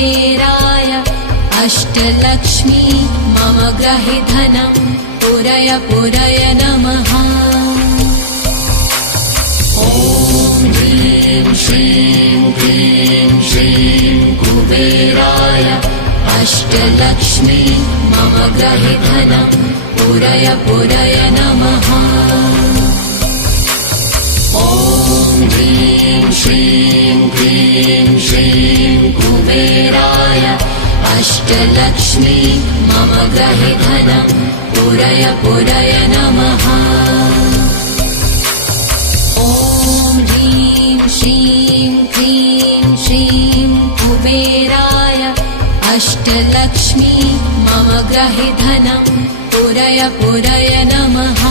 कुबेराय अष्टलक्ष्मी मम गृहे धनं पुरय पुरय नमः। ॐ ह्रीं श्रीं क्लीं श्रीं कुबेराय अष्टलक्ष्मी मम गृहे धनं पुरय पुरय नमः। ॐ ह्रीं श्रीं क्लीं श्रीं कुबेराय अष्टलक्ष्मी मम गृहे धनं पुरय पुरय नमः। ॐ ह्रीं श्रीं क्लीं श्रीं कुबेराय अष्टलक्ष्मी मम गृहे धनं पुरय पुरय नमः।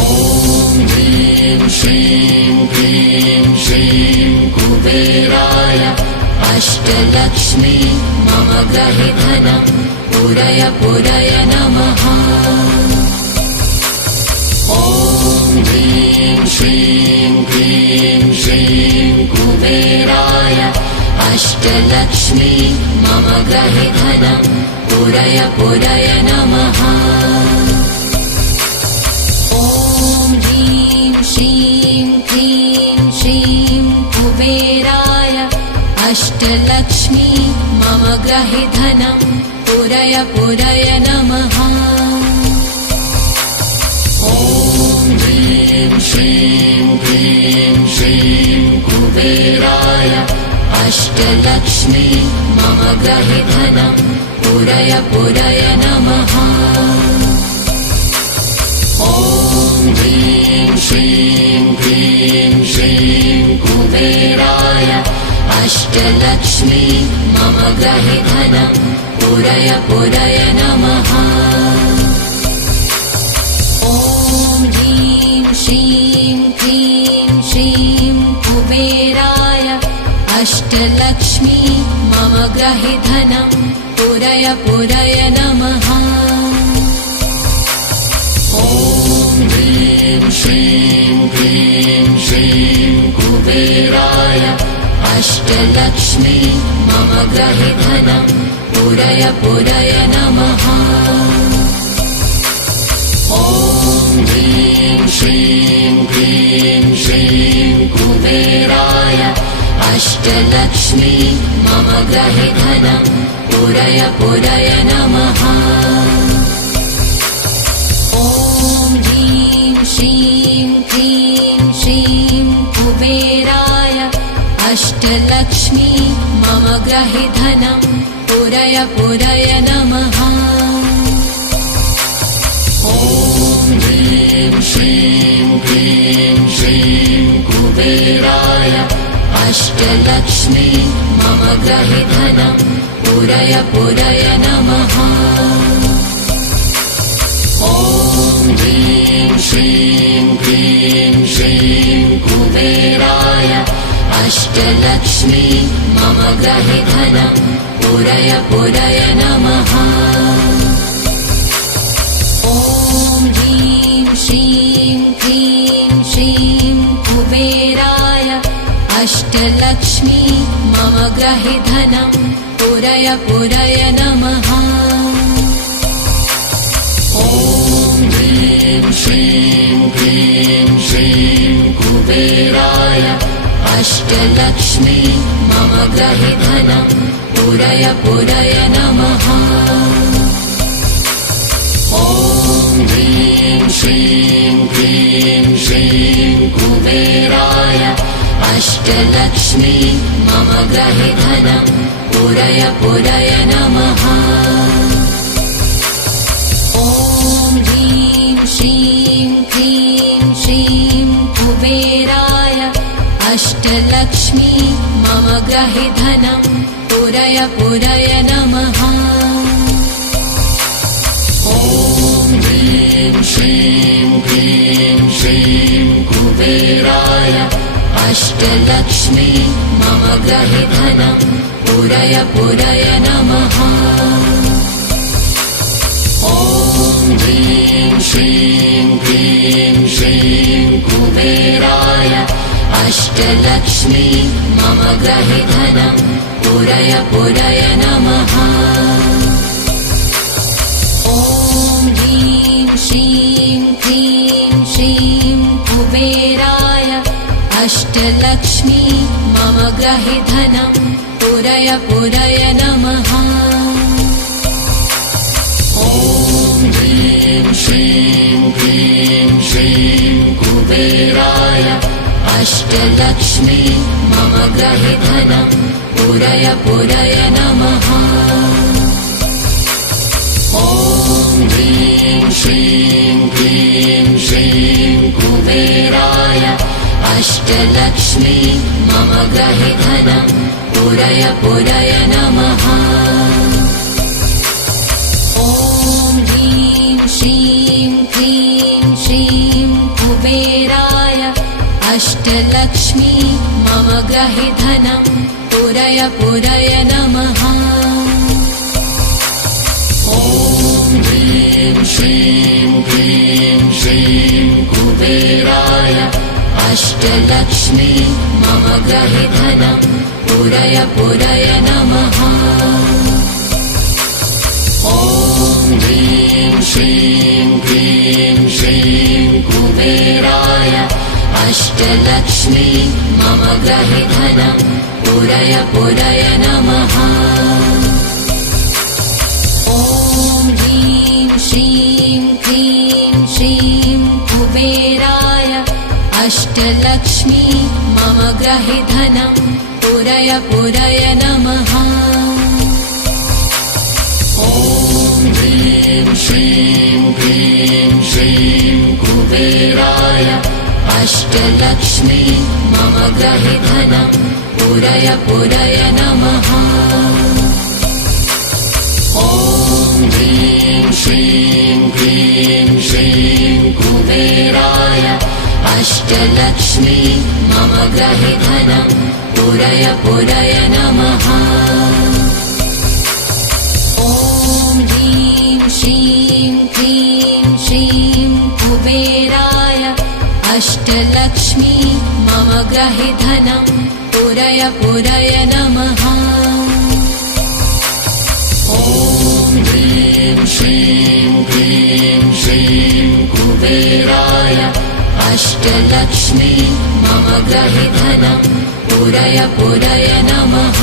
ॐ ह्रीं श्रीं क्लीं श्रीं कुबेराय अष्टलक्ष्मी मम गृहे धनं पुरय पुरय नमः। ॐ ह्रीं श्रीं क्लीं श्रीं कुबेराय अष्टलक्ष्मी मम गृहे धनं पुरय पुरय नमः। ॐ ह्रीं श्रीं क्लीं श्रीं कुबेराय अष्टलक्ष्मी मम गृहे धनं पुरय पुरय नमः। ॐ ह्रीं श्रीं क्लीं श्रीं कुबेराय अष्टलक्ष्मी मम गृहे धनं पुरय पुरय नमः। ॐ ह्रीं श्रीं क्लीं श्रीं कुबेराय अष्टलक्ष्मी मम गृहे धनं पुरय पुरय नमः। ॐ ह्रीं श्रीं क्लीं श्रीं कुबेराय अष्टलक्ष्मी मम गृहे धनं पुरय पुरय नमः। ॐ ह्रीं श्रीं क्लीं श्रीं कुबेराय अष्टलक्ष्मी मम गृहे धनं पुरय पुरय नमः। ॐ ह्रीं श्रीं क्लीं श्रीं कुबेराय अष्टलक्ष्मी मम गृहे धनं पुरय पुरय नमः। ॐ ह्रीं श्रीं क्लीं श्रीं कुबेराय अष्टलक्ष्मी मम गृहे धनं पुरय पुरय नमः। ॐ ह्रीं श्रीं क्लीं श्रीं कुबेराय अष्टलक्ष्मी मम गृहे धनं पुरय पुरय नमः। ॐ ह्रीं श्रीं क्लीं श्रीं कुबेराय अष्टलक्ष्मी मम गृहे धनं पुरय पुरय नमः। ॐ ह्रीं श्रीं क्लीं श्रीं कुबेराय अष्टलक्ष्मी मम गृहे धनं पुरय पुरय नमः। ॐ ह्रीं श्रीं क्लीं श्रीं कुबेराय अष्टलक्ष्मी मम गृहे धनं पुरय पुरय नमः। ॐ ह्रीं श्रीं क्लीं श्रीं कुबेराय अष्टलक्ष्मी मम गृहे धनं पुरय पुरय नमः। ॐ ह्रीं श्रीं क्लीं श्रीं कुबेराय अष्टलक्ष्मी मम गृहे धनं पुरय पुरय नमः। ॐ ह्रीं श्रीं क्लीं श्रीं कुबेराय अष्टलक्ष्मी मम गृहे धनं पुरय पुरय नमः। ॐ ह्रीं श्रीं क्लीं श्रीं कुबेराय अष्टलक्ष्मी मम गृहे धनं पूरय पूरय नमः। ॐ ह्रीं श्रीं क्रीं श्रीं कुबेराय अष्टलक्ष्मी मम गृहे धनं पूरय पूरय नमः। ॐ ह्रीं श्रीं क्रीं श्रीं कुबेराय अष्टलक्ष्मी मम गृहे धनं पूरय पूरय नमः। ॐ ह्रीं श्रीं क्रीं श्रीं कुबेराय अष्टलक्ष्मी मम गृहे धनं पूरय पूरय नमः। ॐ ह्रीं श्रीं क्रीं श्रीं कुबेराय अष्टलक्ष्मी मम गृहे धनं पूरय पूरय नमः। ॐ ह्रीं श्रीं क्रीं श्रीं कुबेराय अष्टलक्ष्मी मम गृहे धनं पूरय पूरय नमः। ॐ ह्रीं श्रीं क्रीं श्रीं कुबेराय अष्टलक्ष्मी मम गृहे धनं पूरय पूरय नमः। ॐ ह्रीं श्रीं क्रीं श्रीं कुबेराय अष्टलक्ष्मी मम गृहे धनं पूरय पूरय नमः। ॐ ह्रीं श्रीं क्रीं श्रीं कुबेराय अष्टलक्ष्मी मम गृहे धनं पूरय पूरय नमः। ॐ ह्रीं श्रीं क्रीं श्रीं कुबेराय अष्टलक्ष्मी मम गृहे धनं पूरय पूरय नमः। ॐ ह्रीं श्रीं क्रीं श्रीं कुबेराय अष्टलक्ष्मी मम गृहे धनं पूरय पूरय नमः। ॐ ह्रीं श्रीं क्रीं श्रीं कुबेराय अष्टलक्ष्मी मम गृहे धनं पूरय पूरय नमः।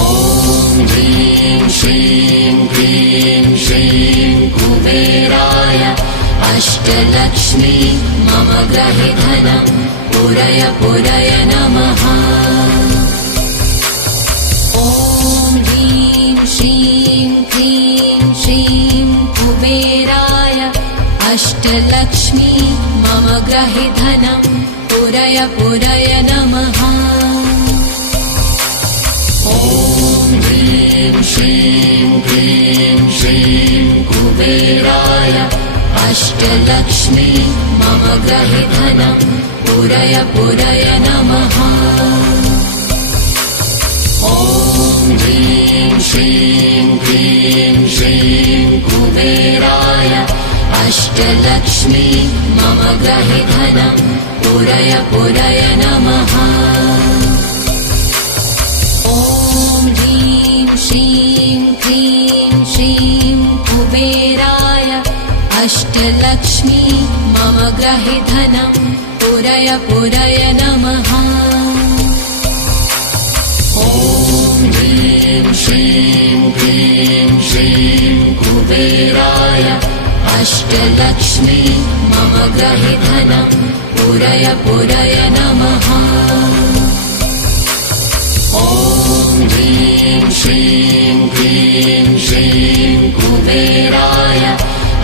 ॐ ह्रीं श्रीं क्रीं श्रीं कुबेराय अष्टलक्ष्मी मम गृहे धनं पूरय पूरय नमः। ॐ ह्रीं श्रीं क्रीं श्रीं कुबेराय अष्टलक्ष्मी मम गृहे धनं पूरय पूरय नमः। ॐ ह्रीं श्रीं क्रीं श्रीं कुबेराय अष्टलक्ष्मी मम गृहे धनं पूरय पूरय नमः। ॐ ह्रीं श्रीं क्रीं श्रीं कुबेराय अष्टलक्ष्मी मम गृहे धनं पूरय पूरय नमः। ॐ ह्रीं श्रीं क्रीं श्रीं कुबेराय अष्टलक्ष्मी मम गृहे धनं पूरय पूरय नमः। ॐ ह्रीं श्रीं क्रीं श्रीं कुबेराय अष्टलक्ष्मी मम गृहे धनं पूरय पूरय नमः। ॐ ह्रीं श्रीं क्रीं श्रीं कुबेराय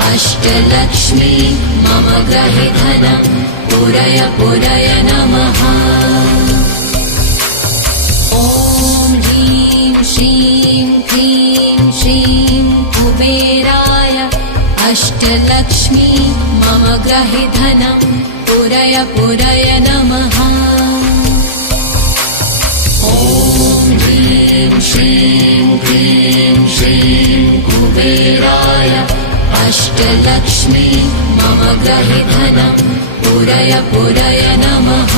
अष्टलक्ष्मी मम गृहे धनं पूरय पूरय नमः। ॐ ह्रीं श्रीं क्रीं श्रीं कुबेराय अष्टलक्ष्मी मम गृहे धनं पूरय पूरय नमः। ॐ ह्रीं श्रीं क्रीं श्रीं कुबेराय अष्टलक्ष्मी मम गृहे धनं पुरय पुरय नमः।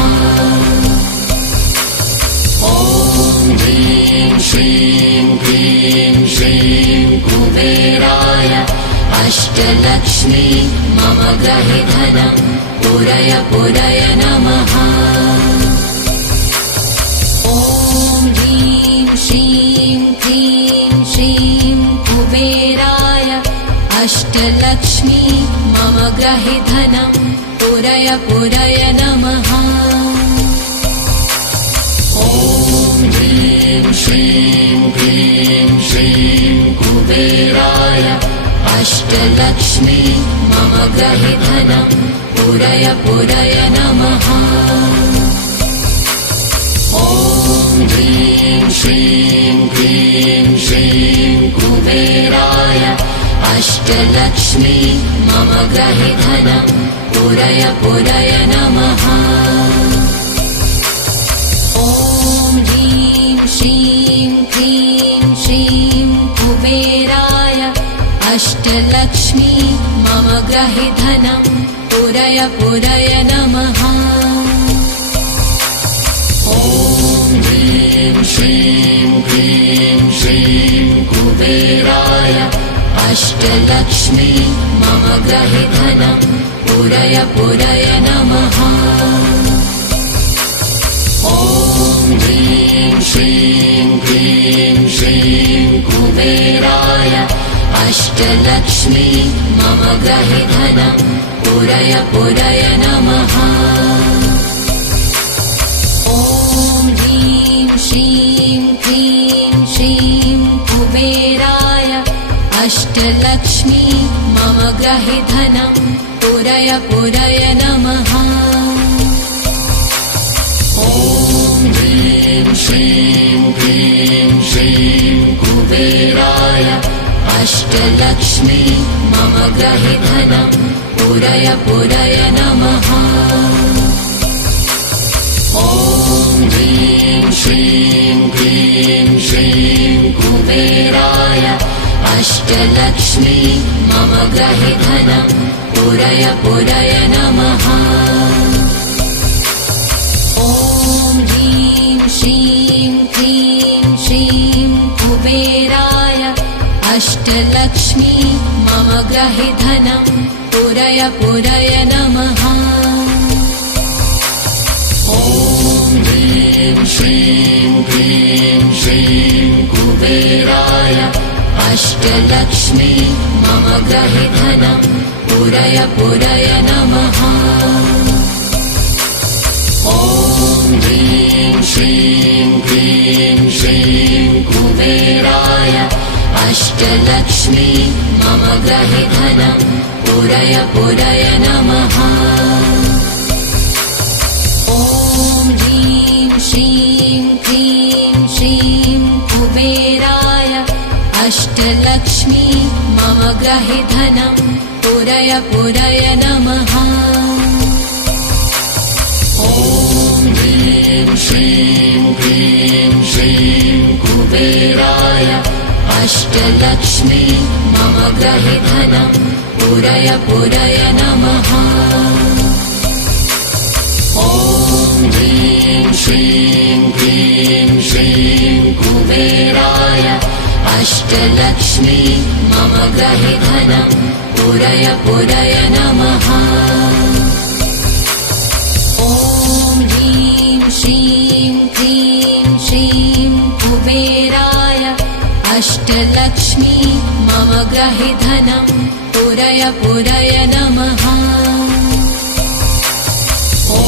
ॐ ह्रीं श्रीं क्लीं श्रीं कुबेराय अष्टलक्ष्मी मम गृहे धनं पुरय पुरय नमः। ॐ ह्रीं श्रीं क्लीं श्रीं कुबेराय अष्टलक्ष्मी मम गृहे धनं पुरय पुरय नमः। ॐ ह्रीं श्रीं क्लीं श्रीं कुबेराय अष्टलक्ष्मी मम गृहे धनं पुरय पुरय नमः। ॐ ह्रीं श्रीं क्लीं श्रीं कुबेराय अष्टलक्ष्मी मम गृहे धनं पुरय पुरय नमः। ॐ ह्रीं श्रीं क्लीं श्रीं कुबेराय अष्टलक्ष्मी मम गृहे धनं पुरय पुरय नमः। ॐ ह्रीं श्रीं क्लीं श्रीं कुबेराय अष्टलक्ष्मी मम गृहे धनं पुरय पुरय नमः। ॐ ह्रीं श्रीं क्लीं श्रीं कुबेराय अष्टलक्ष्मी मम गृहे धनं पुरय पुरय नमः। ॐ ह्रीं श्रीं क्लीं श्रीं कुबेराय अष्टलक्ष्मी मम गृहे धनं पुरय पुरय नमः। ॐ ह्रीं श्रीं क्लीं श्रीं कुबेराय अष्टलक्ष्मी मम गृहे धनं पुरय पुरय नमः। ॐ ह्रीं श्रीं क्लीं श्रीं कुबेराय अष्टलक्ष्मी मम गृहे धनं पुरय पुरय नमः। ॐ ह्रीं श्रीं क्लीं श्रीं कुबेराय अष्टलक्ष्मी मम गृहे धनं पुरय पुरय नमः। ॐ ह्रीं श्रीं क्लीं श्रीं कुबेराय अष्टलक्ष्मी मम गृहे धनं पुरय पुरय नमः। ॐ ह्रीं श्रीं क्लीं श्रीं कुबेराय अष्टलक्ष्मी मम गृहे धनं पुरय पुरय नमः। ॐ ह्रीं श्रीं क्लीं श्रीं कुबेराय अष्टलक्ष्मी मम गृहे धनं पुरय पुरय नमः। ॐ ह्रीं श्रीं क्लीं श्रीं कुबेराय अष्टलक्ष्मी मम गृहे धनं पुरय पुरय नमः। ॐ ह्रीं श्रीं क्लीं श्रीं कुबेराय अष्टलक्ष्मी मम गृहे धनं पुरय पुरय नमः। ॐ ह्रीं श्रीं क्लीं श्रीं कुबेराय अष्टलक्ष्मी मम गृहे धनं पुरय पुरय नमः। ॐ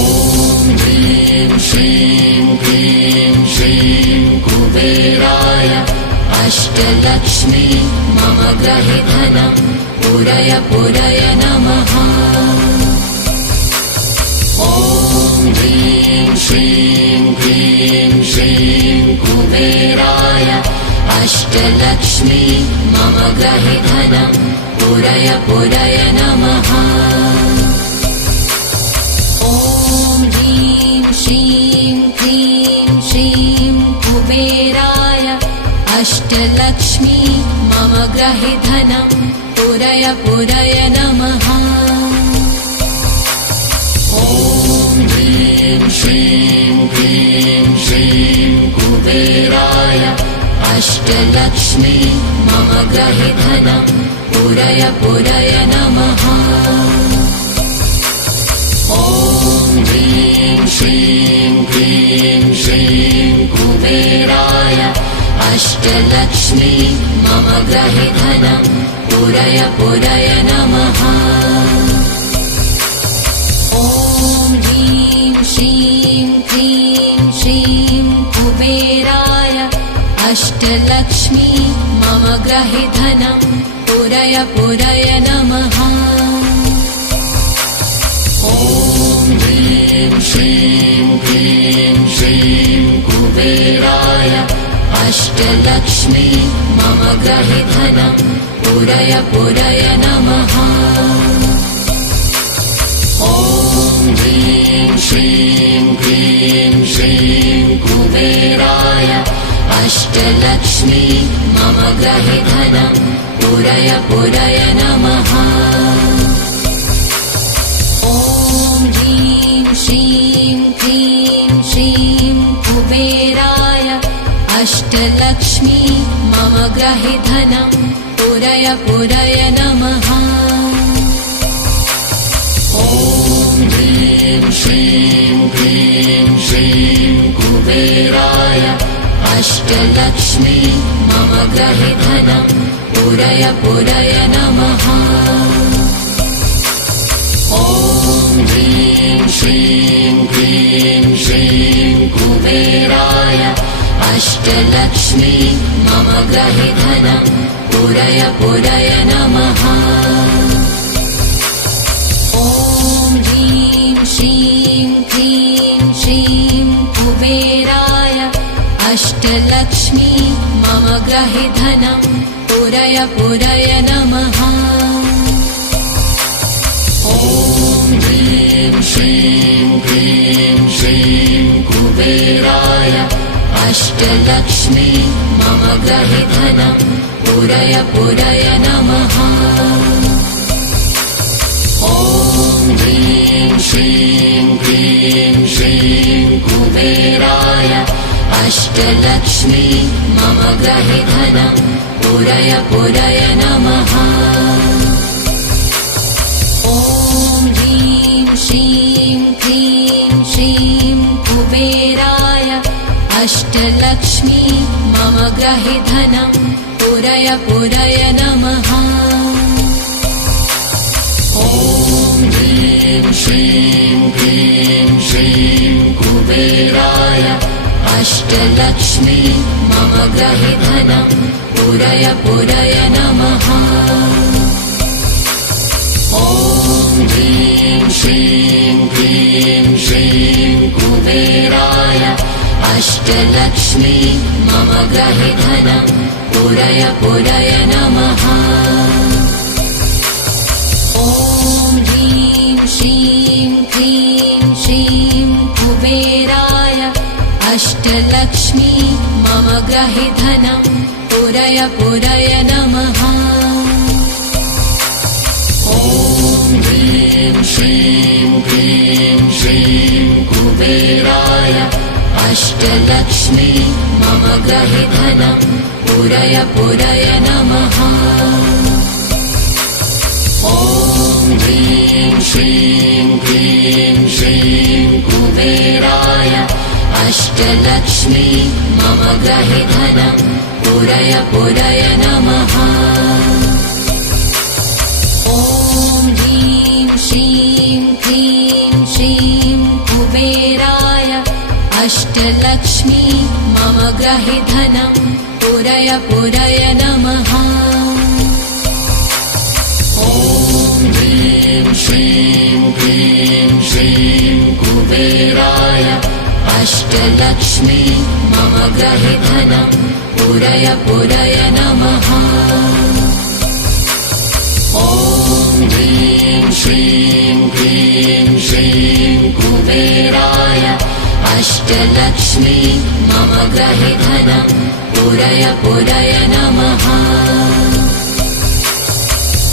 ह्रीं श्रीं क्लीं श्रीं कुबेराय अष्टलक्ष्मी मम गृहे धनं पुरय पुरय नमः। ॐ ह्रीं श्रीं क्लीं श्रीं कुबेराय अष्टलक्ष्मी मम गृहे धनं पुरय पुरय नमः। ॐ ह्रीं श्रीं क्लीं श्रीं कुबेराय अष्टलक्ष्मी मम गृहे धनं पुरय पुरय नमः। अष्टलक्ष्मी मम ग्रहे धनं पूरय पूरय नमः। ॐ ह्रीं श्रीं क्लीं श्रीं कुबेराय अष्टलक्ष्मी मम ग्रहे धनं पूरय पूरय नमः। ॐ ह्रीं श्रीं क्लीं श्रीं कुबेराय अष्टलक्ष्मी मम ग्रहे धनं पूरय पूरय नमः। ॐ ह्रीं श्रीं क्लीं श्रीं कुबेराय अष्टलक्ष्मी मम ग्रहे धनं पूरय पूरय नमः। ॐ ह्रीं श्रीं क्लीं श्रीं कुबेराय अष्टलक्ष्मी मम ग्रहे धनं पूरय पूरय नमः। ॐ ह्रीं श्रीं क्लीं श्रीं कुबेराय अष्टलक्ष्मी मम ग्रहे धनं पूरय पूरय नमः। ॐ ह्रीं श्रीं क्लीं श्रीं कुबेराय अष्टलक्ष्मी मम ग्रहे धनं पूरय पूरय नमः। ॐ ह्रीं श्रीं क्लीं श्रीं कुबेराय अष्टलक्ष्मी मम ग्रहे धनं पूरय पूरय नमः। ॐ ह्रीं श्रीं क्लीं श्रीं कुबेराय अष्टलक्ष्मी मम ग्रहे धनं पूरय पूरय नमः। ॐ ह्रीं श्रीं क्लीं श्रीं कुबेराय अष्टलक्ष्मी मम ग्रहे धनं पूरय पूरय नमः। ॐ ह्रीं श्रीं क्लीं श्रीं कुबेराय अष्टलक्ष्मी मम ग्रहे धनं पूरय पूरय नमः। ॐ ह्रीं श्रीं क्लीं श्रीं कुबेराय अष्टलक्ष्मी मम ग्रहे धनं पूरय पूरय नमः। ॐ ह्रीं श्रीं क्लीं श्रीं कुबेराय अष्टलक्ष्मी मम ग्रहे धनं पूरय पूरय नमः। ॐ ह्रीं श्रीं क्लीं श्रीं कुबेराय अष्टलक्ष्मी मम ग्रहे धनं पूरय पूरय नमः। ॐ ह्रीं श्रीं क्लीं श्रीं कुबेराय अष्टलक्ष्मी मम ग्रहे धनं पूरय पूरय नमः। ॐ ह्रीं श्रीं क्लीं श्रीं कुबेराय अष्टलक्ष्मी मम ग्रहे धनं पूरय पूरय नमः। ॐ ह्रीं श्रीं क्लीं श्रीं कुबेराय अष्टलक्ष्मी मम ग्रहे धनं पूरय पूरय नमः। ॐ ह्रीं श्रीं क्लीं श्रीं कुबेराय अष्टलक्ष्मी मम ग्रहे धनं पूरय पूरय नमः। ॐ ह्रीं श्रीं क्लीं श्रीं कुबेराय अष्टलक्ष्मी मम ग्रहे धनं पूरय पूरय नमः। ॐ ह्रीं श्रीं क्लीं श्रीं कुबेराय अष्टलक्ष्मी मम ग्रहे धनं पूरय पूरय नमः।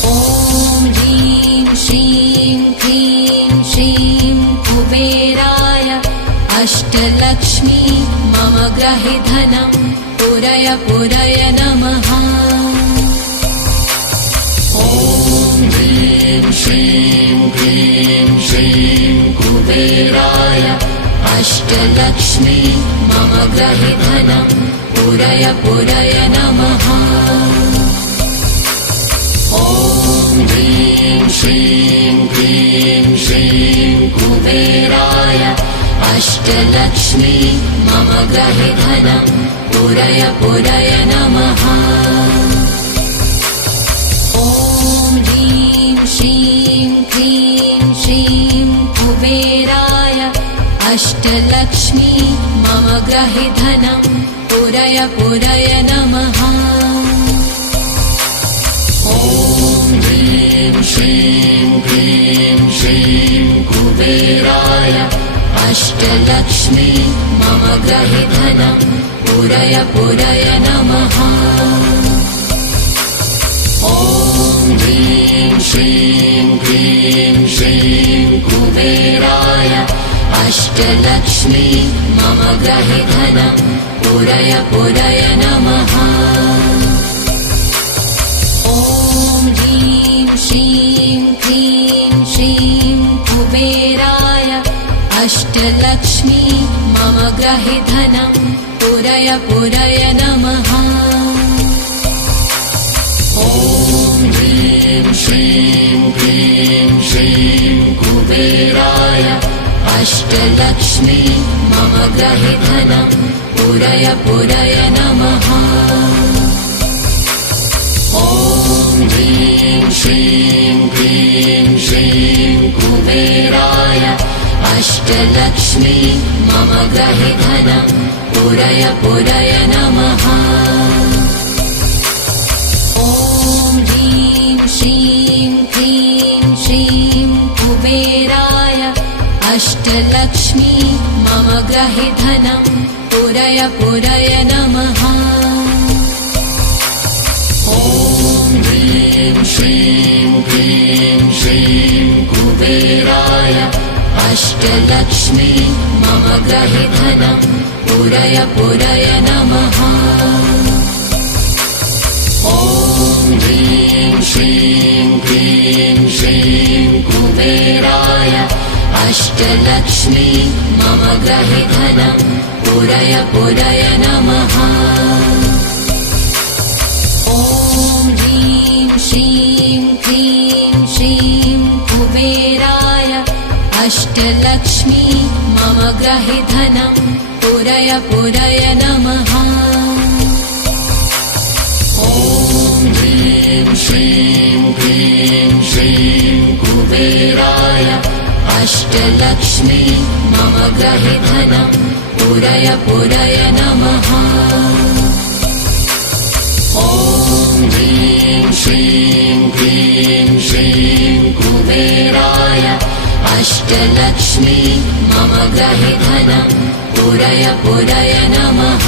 ॐ ह्रीं श्रीं क्लीं श्रीं कुबेराय अष्टलक्ष्मी मम ग्रहे धनं पूरय पूरय पूरय नमः। ॐ ह्रीं श्रीं क्लीं श्रीं कुबेराय अष्टलक्ष्मी मम गृहे धनं पूरय पूरय नमः। ॐ ह्रीं श्रीं क्लीं श्रीं कुबेराय अष्टलक्ष्मी मम गृहे धनं पूरय पूरय नमः। ॐ ह्रीं श्रीं क्लीं श्रीं कुबेराय अष्टलक्ष्मी मम गृहे धनं पूरय पूरय नमः। ॐ ह्रीं श्रीं क्लीं श्रीं कुबेराय अष्टलक्ष्मी मम गृहे धनं पूरय पूरय नमः। ॐ ह्रीं श्रीं क्लीं श्रीं कुबेराय अष्टलक्ष्मी मम गृहे धनं पूरय पूरय नमः। ॐ ह्रीं श्रीं क्लीं श्रीं कुबेराय अष्टलक्ष्मी मम गृहे धनं पूरय पूरय नमः। ॐ ह्रीं श्रीं क्लीं श्रीं कुबेराय अष्टलक्ष्मी मम गृहे धनं पूरय पूरय नमः। ॐ ह्रीं श्रीं क्लीं श्रीं कुबेराय अष्टलक्ष्मी मम गृहे धनं पूरय पूरय नमः। ॐ ह्रीं श्रीं क्लीं श्रीं कुबेराय अष्टलक्ष्मी मम गृहे धनं पूरय पूरय नमः। ॐ ह्रीं श्रीं क्लीं श्रीं कुबेराय अष्टलक्ष्मी मम गृहे धनं पूरय पूरय नमः। ॐ ह्रीं श्रीं क्लीं श्रीं कुबेराय अष्टलक्ष्मी मम गृहे धनं पूरय पूरय नमः। ॐ ह्रीं श्रीं क्लीं श्रीं कुबेराय अष्टलक्ष्मी मम गृहे धनं पूरय पूरय नमः। ॐ ह्रीं श्रीं क्लीं श्रीं कुबेराय अष्टलक्ष्मी मम गृहे धनं पूरय पूरय नमः। ॐ ह्रीं श्रीं क्लीं श्रीं कुबेराय अष्टलक्ष्मी मम गृहे धनं पूरय पूरय नमः।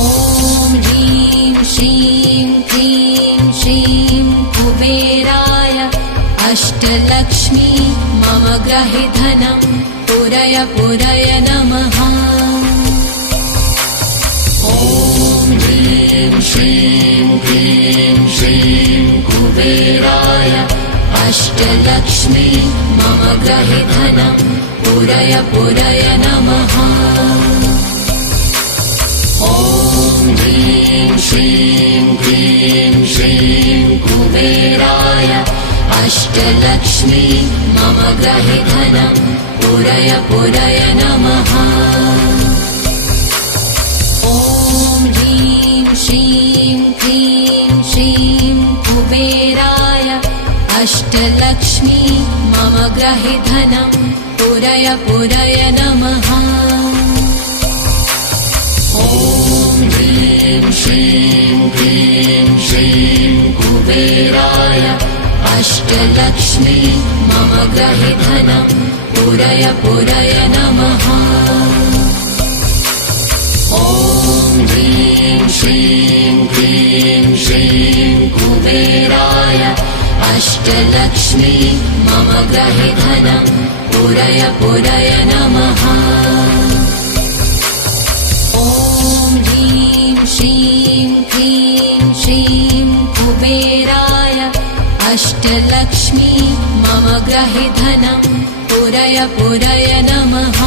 ॐ ह्रीं श्रीं क्लीं श्रीं कुबेराय अष्टलक्ष्मी मम गृहे धनं पूरय पूरय नमः। ॐ ह्रीं श्रीं क्लीं श्रीं कुबेराय अष्टलक्ष्मी मम गृहे धनं पूरय पूरय नमः। ॐ ह्रीं श्रीं क्लीं श्रीं कुबेराय अष्टलक्ष्मी मम गृहे धनं पूरय पूरय नमः। ॐ ह्रीं श्रीं क्लीं श्रीं कुबेराय अष्टलक्ष्मी मम गृहे धनं पूरय पूरय नमः। ॐ ह्रीं श्रीं क्लीं श्रीं कुबेराय अष्टलक्ष्मी मम गृहे धनं पूरय पूरय नमः। ॐ ह्रीं श्रीं क्लीं श्रीं कुबेराय अष्टलक्ष्मी मम गृहे धनं पूरय पूरय नमः। ॐ अष्टलक्ष्मी मम ग्रहे धनं पुरय पुरय नमः।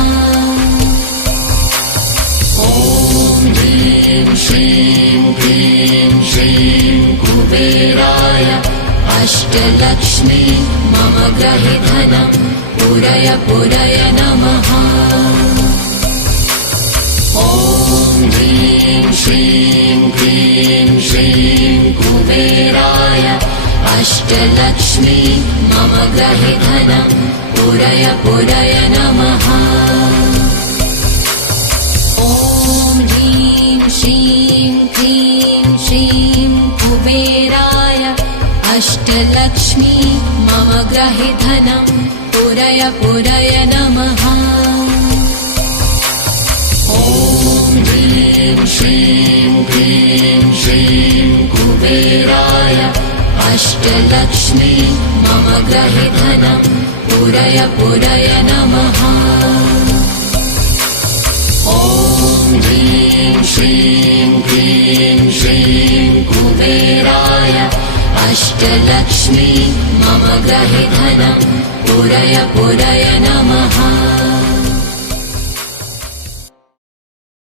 ॐ ह्रीं श्रीं क्लीं श्रीं कुबेराय अष्टलक्ष्मी मम ग्रहे धनं पुरय पुरय नमः। ॐ ह्रीं श्रीं क्लीं श्रीं कुबेराय अष्टलक्ष्मी मम ग्रहे धनं पुरय पुरय नमः। ॐ ह्रीं श्रीं क्लीं श्रीं कुबेराय अष्टलक्ष्मी मम ग्रहे धनं पुरय पुरय नमः। ॐ ह्रीं श्रीं क्लीं श्रीं कुबेराय अष्टलक्ष्मी मम ग्रहे धनं पुरय पुरय नमः। ॐ ह्रीं श्रीं क्लीं श्रीं कुबेराय अष्टलक्ष्मी मम ग्रहे धनं पुरय पुरय नमः।